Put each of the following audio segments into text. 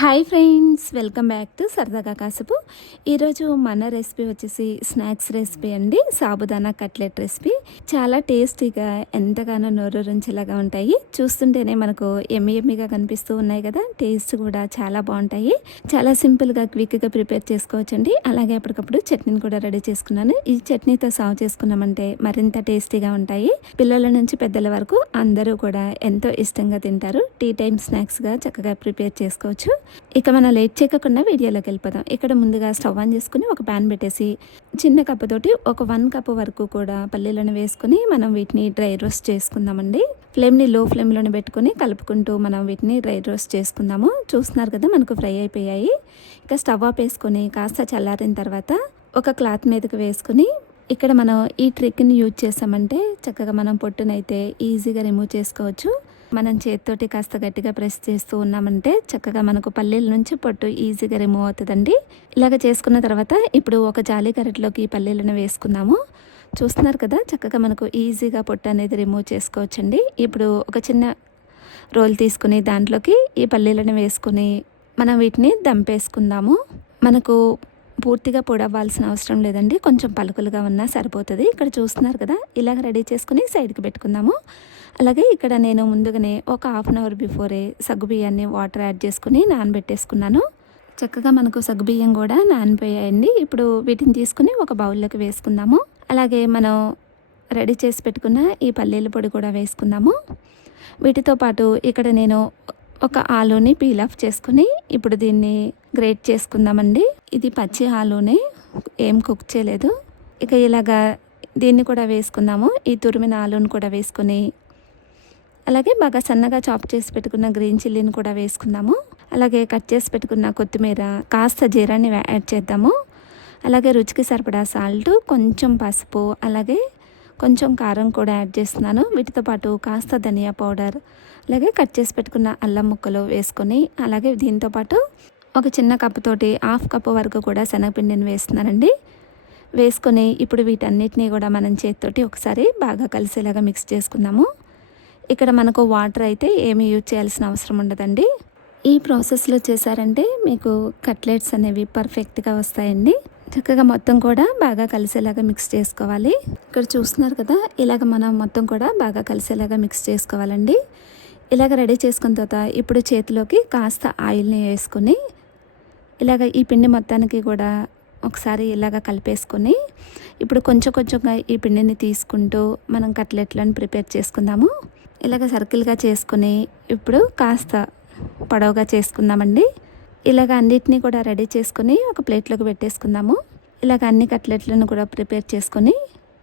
Hi friends welcome back to Saradaga Kasupu. ఈరోజు మన recipe వచ్చేసి స్నాక్స్ రెసిపీ అండి సాబుదానా కట్లెట్ రెసిపీ చాలా టేస్టీగా ఎంతగానో నోరూరించేలాగా ఉంటాయి. చూస్తుంటేనే మనకు ఎమ్మి ఎమ్మిగా కనిపిస్తూ ఉన్నాయి కదా టేస్ట్ కూడా చాలా బాగుంటాయి. చాలా సింపుల్గా క్విక్గా ప్రిపేర్ చేసుకోవచ్చండి. అలాగే అప్పటికప్పుడు చట్నీని కూడా రెడీ చేసుకున్నాను. ఈ చట్నీతో సాగు చేసుకున్నామంటే మరింత టేస్టీగా ఉంటాయి. పిల్లల నుంచి పెద్దల వరకు అందరూ కూడా ఎంతో ఇష్టంగా తింటారు. టీ టైం స్నాక్స్గా చక్కగా ప్రిపేర్ చేసుకోవచ్చు. ఇక మనం లేట్ చేయకుండా వీడియోలోకి వెళ్ళిపోదాం. ఇక్కడ ముందుగా స్టవ్ ఆన్ చేసుకుని ఒక ప్యాన్ పెట్టేసి చిన్న కప్పుతోటి ఒక వన్ కప్ వరకు కూడా పల్లీలను వేసుకుని మనం వీటిని డ్రై రోస్ట్ చేసుకుందామండి. ఫ్లేమ్ని లో ఫ్లేమ్లోనే పెట్టుకొని కలుపుకుంటూ మనం వీటిని డ్రై రోస్ట్ చేసుకుందాము. చూస్తున్నారు కదా మనకు ఫ్రై అయిపోయాయి. ఇక స్టవ్ ఆఫ్ వేసుకొని కాస్త చల్లారిన తర్వాత ఒక క్లాత్ మీదకి వేసుకుని ఇక్కడ మనం ఈ ట్రిక్ని యూజ్ చేసామంటే చక్కగా మనం పొట్టునైతే ఈజీగా రిమూవ్ చేసుకోవచ్చు. మనం చేతితోటి కాస్త గట్టిగా ప్రెస్ చేస్తూ ఉన్నామంటే చక్కగా మనకు పల్లీల నుంచి పొట్టు ఈజీగా రిమూవ్ అవుతుందండి. ఇలాగ చేసుకున్న తర్వాత ఇప్పుడు ఒక జాలి గరిటలోకి పల్లీలను వేసుకుందాము. చూస్తున్నారు కదా చక్కగా మనకు ఈజీగా పొట్టు అనేది రిమూవ్ చేసుకోవచ్చండి. ఇప్పుడు ఒక చిన్న రోల్ తీసుకుని దాంట్లోకి ఈ పల్లీలను వేసుకుని మనం వీటిని దంపేసుకుందాము. మనకు పూర్తిగా పొడవ్వాల్సిన అవసరం లేదండి. కొంచెం పలుకులుగా ఉన్నా సరిపోతుంది. ఇక్కడ చూస్తున్నారు కదా ఇలాగ రెడీ చేసుకుని సైడ్కి పెట్టుకుందాము. అలాగే ఇక్కడ నేను ముందుగానే ఒక హాఫ్ అన్ అవర్ బిఫోరే సగ్గు బియ్యాన్ని వాటర్ యాడ్ చేసుకుని నానబెట్టేసుకున్నాను. చక్కగా మనకు సగ్గు బియ్యం కూడా నానిపోయాయండి. ఇప్పుడు వీటిని తీసుకుని ఒక బౌల్లోకి వేసుకుందాము. అలాగే మనం రెడీ చేసి పెట్టుకున్న ఈ పల్లీల పొడి కూడా వేసుకుందాము. వీటితో పాటు ఇక్కడ నేను ఒక ఆలూని పీల్ ఆఫ్ చేసుకుని ఇప్పుడు దీన్ని గ్రేట్ చేసుకుందామండి. ఇది పచ్చి ఆలూని ఏం కుక్ చేయలేదు. ఇక ఇలాగా దీన్ని కూడా వేసుకుందాము. ఈ తురిమిన ఆలూని కూడా వేసుకుని అలాగే బాగా సన్నగా చాప్ చేసి పెట్టుకున్న గ్రీన్ చిల్లీని కూడా వేసుకుందాము. అలాగే కట్ చేసి పెట్టుకున్న కొత్తిమీర కాస్త జీరాన్ని యాడ్ చేద్దాము. అలాగే రుచికి సరిపడా సాల్ట్ కొంచెం పసుపు అలాగే కొంచెం కారం కూడా యాడ్ చేస్తున్నాను. వీటితో పాటు కాస్త ధనియా పౌడర్ అలాగే కట్ చేసి పెట్టుకున్న అల్లం ముక్కలు వేసుకొని అలాగే దీంతో పాటు ఒక చిన్న కప్పుతోటి హాఫ్ కప్పు వరకు కూడా శనగపిండిని వేస్తున్నానండి. వేసుకొని ఇప్పుడు వీటన్నిటినీ కూడా మనం చేతితోటి ఒకసారి బాగా కలిసేలాగా మిక్స్ చేసుకుందాము. ఇక్కడ మనకు వాటర్ అయితే ఏమీ యూజ్ చేయాల్సిన అవసరం ఉండదండి. ఈ ప్రాసెస్లో చేశారంటే మీకు కట్లెట్స్ అనేవి పర్ఫెక్ట్గా వస్తాయండి. చక్కగా మొత్తం కూడా బాగా కలిసేలాగా మిక్స్ చేసుకోవాలి. ఇక్కడ చూస్తున్నారు కదా ఇలాగ మనం మొత్తం కూడా బాగా కలిసేలాగా మిక్స్ చేసుకోవాలండి. ఇలాగ రెడీ చేసుకున్న తర్వాత ఇప్పుడు చేతిలోకి కాస్త ఆయిల్ని వేసుకొని ఇలాగ ఈ పిండి మొత్తానికి కూడా ఒకసారి ఇలాగ కలిపేసుకొని ఇప్పుడు కొంచెం కొంచెంగా ఈ పిండిని తీసుకుంటూ మనం కట్లెట్లను ప్రిపేర్ చేసుకుందాము. ఇలాగ సర్కిల్గా చేసుకుని ఇప్పుడు కాస్త పొడవుగా చేసుకుందామండి. ఇలాగ అన్నిటినీ కూడా రెడీ చేసుకొని ఒక ప్లేట్లోకి పెట్టేసుకుందాము. ఇలాగ అన్ని కట్లెట్లను కూడా ప్రిపేర్ చేసుకొని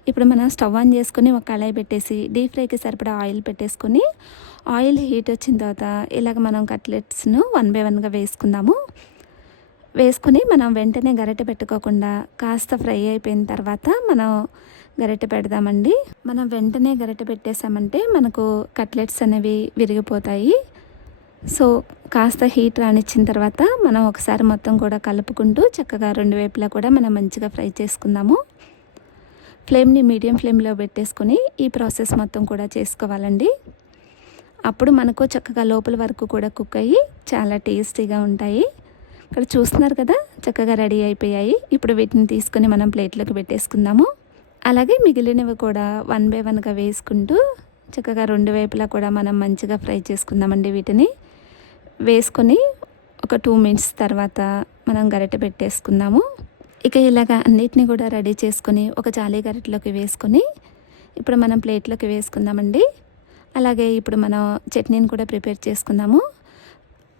ఇప్పుడు మనం స్టవ్ ఆన్ చేసుకొని ఒక కళాయి పెట్టేసి డీప్ ఫ్రైకి సరిపడా ఆయిల్ పెట్టేసుకొని ఆయిల్ హీట్ వచ్చిన తర్వాత ఇలాగ మనం కట్లెట్స్ను వన్ బై వన్గా వేసుకుందాము. వేసుకుని మనం వెంటనే గరిటె పెట్టుకోకుండా కాస్త ఫ్రై అయిపోయిన తర్వాత మనం గరిటె పెడదామండి. మనం వెంటనే గరిటె పెట్టేసామంటే మనకు కట్లెట్స్ అనేవి విరిగిపోతాయి. సో కాస్త హీట్ రానిచ్చిన తర్వాత మనం ఒకసారి మొత్తం కూడా కలుపుకుంటూ చక్కగా రెండు వైపులా కూడా మనం మంచిగా ఫ్రై చేసుకుందాము. ఫ్లేమ్ని మీడియం ఫ్లేమ్లో పెట్టేసుకొని ఈ ప్రాసెస్ మొత్తం కూడా చేసుకోవాలండి. అప్పుడు మనకు చక్కగా లోపల వరకు కూడా కుక్ అయ్యి చాలా టేస్టీగా ఉంటాయి. ఇక్కడ చూస్తున్నారు కదా చక్కగా రెడీ అయిపోయాయి. ఇప్పుడు వీటిని తీసుకొని మనం ప్లేట్లోకి పెట్టేసుకుందాము. అలాగే మిగిలినవి కూడా వన్ బై వన్గా వేసుకుంటూ చక్కగా రెండు వైపులా కూడా మనం మంచిగా ఫ్రై చేసుకుందామండి వీటిని. వేసుకొని ఒక టూ మినిట్స్ తర్వాత మనం గరిటె పెట్టేసుకుందాము. ఇక ఇలాగ అన్నిటిని కూడా రెడీ చేసుకొని ఒక జాలీ గరిటెలోకి వేసుకొని ఇప్పుడు మనం ప్లేట్లోకి వేసుకుందామండి. అలాగే ఇప్పుడు మనం చట్నీని కూడా ప్రిపేర్ చేసుకుందాము.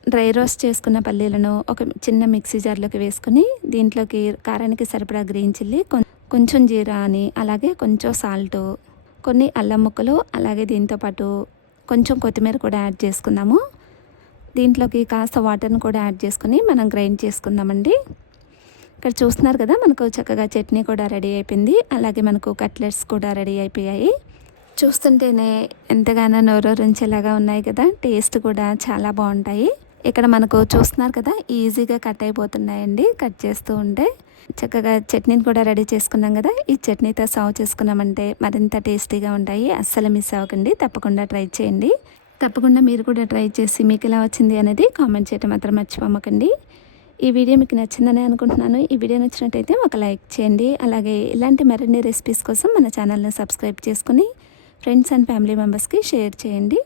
డ్రై రోస్ట్ చేసుకున్న పల్లీలను ఒక చిన్న మిక్సీ జార్లోకి వేసుకొని దీంట్లోకి కారానికి సరిపడా గ్రీన్ చిల్లీ కొంచెం జీరా అని అలాగే కొంచెం సాల్ట్ కొన్ని అల్లం ముక్కలు అలాగే దీంతోపాటు కొంచెం కొత్తిమీర కూడా యాడ్ చేసుకుందాము. దీంట్లోకి కాస్త వాటర్ని కూడా యాడ్ చేసుకుని మనం గ్రైండ్ చేసుకుందామండి. ఇక్కడ చూస్తున్నారు కదా మనకు చక్కగా చట్నీ కూడా రెడీ అయిపోయింది. అలాగే మనకు కట్లెట్స్ కూడా రెడీ అయిపోయాయి. చూస్తుంటేనే ఎంతగానో నోరూరించేలాగా ఉన్నాయి కదా టేస్ట్ కూడా చాలా బాగుంటాయి. ఇక్కడ మనకు చూస్తున్నారు కదా ఈజీగా కట్ అయిపోతున్నాయండి. కట్ చేస్తూ ఉంటే చక్కగా చట్నీని కూడా రెడీ చేసుకున్నాం కదా. ఈ చట్నీతో సర్వ్ చేసుకున్నామంటే మరింత టేస్టీగా ఉంటాయి. అస్సలు మిస్ అవ్వకండి. తప్పకుండా ట్రై చేయండి. తప్పకుండా మీరు కూడా ట్రై చేసి మీకు ఎలా వచ్చింది అనేది కామెంట్ చేయడం మాత్రం మర్చిపోమకండి. ఈ వీడియో మీకు నచ్చిందని అనుకుంటున్నాను. ఈ వీడియో నచ్చినట్టయితే ఒక లైక్ చేయండి. అలాగే ఇలాంటి మరిన్ని రెసిపీస్ కోసం మన ఛానల్ని సబ్స్క్రైబ్ చేసుకుని ఫ్రెండ్స్ అండ్ ఫ్యామిలీ మెంబర్స్కి షేర్ చేయండి.